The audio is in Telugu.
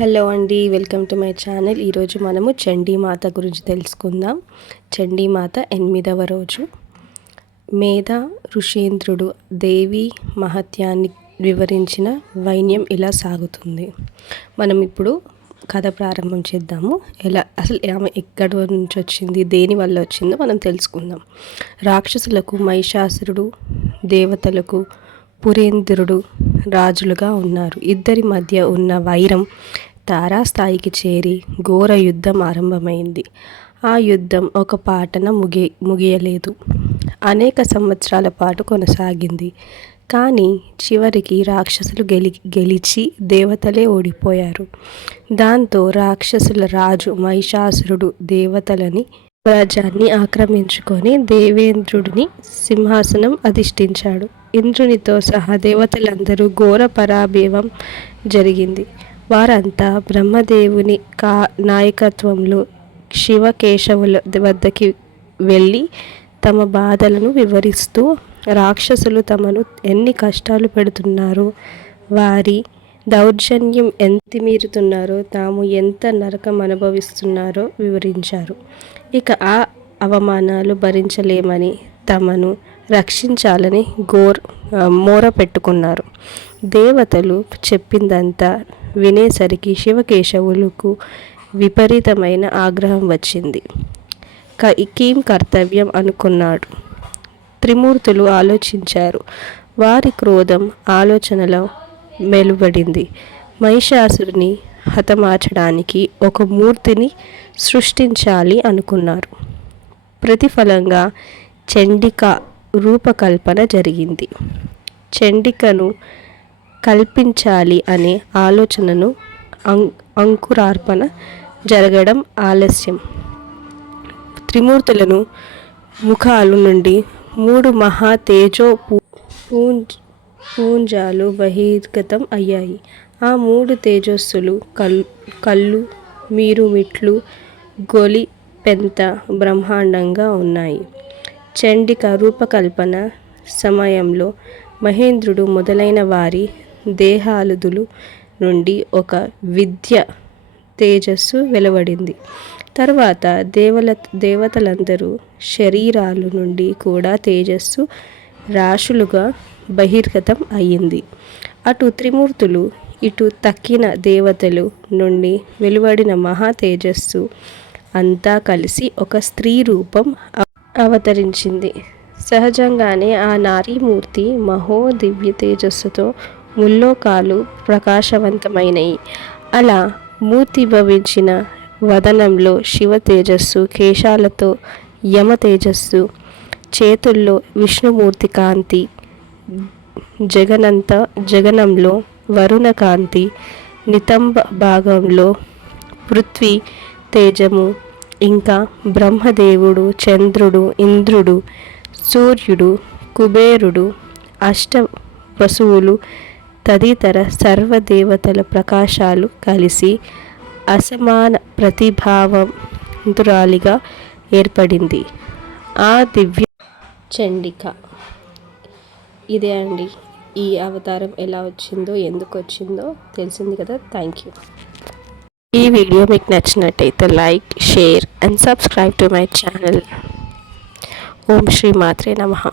హలో అండి, వెల్కమ్ టు మై ఛానల్. ఈరోజు మనము చండీమాత గురించి తెలుసుకుందాం. చండీమాత 8వ రోజు. మేధా ఋషేంద్రుడు దేవి మహత్యాన్ని వివరించిన వైన్యం ఇలా సాగుతుంది. మనం ఇప్పుడు కథ ప్రారంభం చేద్దాము. అసలు ఆమె ఎక్కడి నుంచి వచ్చింది, దేని వల్ల వచ్చిందో మనం తెలుసుకుందాం. రాక్షసులకు మహిషాసురుడు, దేవతలకు పురేంద్రుడు రాజులుగా ఉన్నారు. ఇద్దరి మధ్య ఉన్న వైరం తారాస్థాయికి చేరి ఘోర యుద్ధం ఆరంభమైంది. ఆ యుద్ధం ఒక పాటన ముగియలేదు. అనేక సంవత్సరాల పాటు కొనసాగింది. కానీ చివరికి రాక్షసులు గెలిచి దేవతలే ఓడిపోయారు. దాంతో రాక్షసుల రాజు మహిషాసురుడు దేవతలని రాజ్యాన్ని ఆక్రమించుకొని దేవేంద్రుడిని సింహాసనం అధిష్ఠించాడు. ఇంద్రునితో సహా దేవతలందరూ ఘోర పరాభవం జరిగింది. వారంతా బ్రహ్మదేవుని నాయకత్వంలో శివకేశవుల వద్దకి వెళ్ళి తమ బాధలను వివరిస్తూ రాక్షసులు తమను ఎన్ని కష్టాలు పెడుతున్నారో, వారి దౌర్జన్యం ఎంత మీరుతున్నారో, తాము ఎంత నరకం అనుభవిస్తున్నారో వివరించారు. ఇక ఆ అవమానాలు భరించలేమని తమను రక్షించాలని మోర పెట్టుకున్నారు. దేవతలు చెప్పిందంతా వినేసరికి శివకేశవులకు విపరీతమైన ఆగ్రహం వచ్చింది. కీం కర్తవ్యం అనుకున్నాడు. త్రిమూర్తులు ఆలోచించారు. వారి క్రోధం ఆలోచనలో మెలువడింది. మహిషాసురుని హతమార్చడానికి ఒక మూర్తిని సృష్టించాలి అనుకున్నారు. ప్రతిఫలంగా చండిక రూపకల్పన జరిగింది. చండికను కల్పించాలి అనే ఆలోచనను అంకురార్పణ జరగడం ఆలస్యం. త్రిమూర్తులను ముఖాలు నుండి 3 మహా తేజో పుంజాలు బహిర్గతం అయ్యాయి. ఆ 3 తేజస్సులు కళ్ళు, మీరుమిట్లు, గొలి పెంత బ్రహ్మాండంగా ఉన్నాయి. చండిక రూపకల్పన సమయంలో మహేంద్రుడు మొదలైన వారి దేహాదుల నుండి ఒక విద్య తేజస్సు వెలువడింది. తర్వాత దేవతలందరూ శరీరాల నుండి కూడా తేజస్సు రాశులుగా బహిర్గతం అయ్యింది. అటు త్రిమూర్తులు, ఇటు తక్కిన దేవతలు నుండి వెలువడిన మహా తేజస్సు అంతా కలిసి ఒక స్త్రీ రూపం అవతరించింది. సహజంగానే ఆ నారీమూర్తి దివ్య తేజస్సుతో ముల్లోకాలు ప్రకాశవంతమైనవి. అలా మూర్తి భవించిన వదనంలో శివ తేజస్సు, కేశాలతో యమ తేజస్సు, చేతుల్లో విష్ణుమూర్తి కాంతి, జగనంలో వరుణ కాంతి, నితంబ భాగంలో పృథ్వీ తేజము, ఇంకా బ్రహ్మదేవుడు, చంద్రుడు, ఇంద్రుడు, సూర్యుడు, కుబేరుడు, వసువులు తదితర సర్వదేవతల ప్రకాశాలు కలిసి అసమాన ప్రతిభావంతురాలిగా ఏర్పడింది ఆ దివ్య చండిక. ఇదే అండి, ఈ అవతారం ఎలా వచ్చిందో, ఎందుకు వచ్చిందో తెలిసింది కదా. Thank you. ఈ వీడియో మీకు నచ్చినట్టయితే like, share and subscribe to my channel. Om Shri మాత్రే నమః.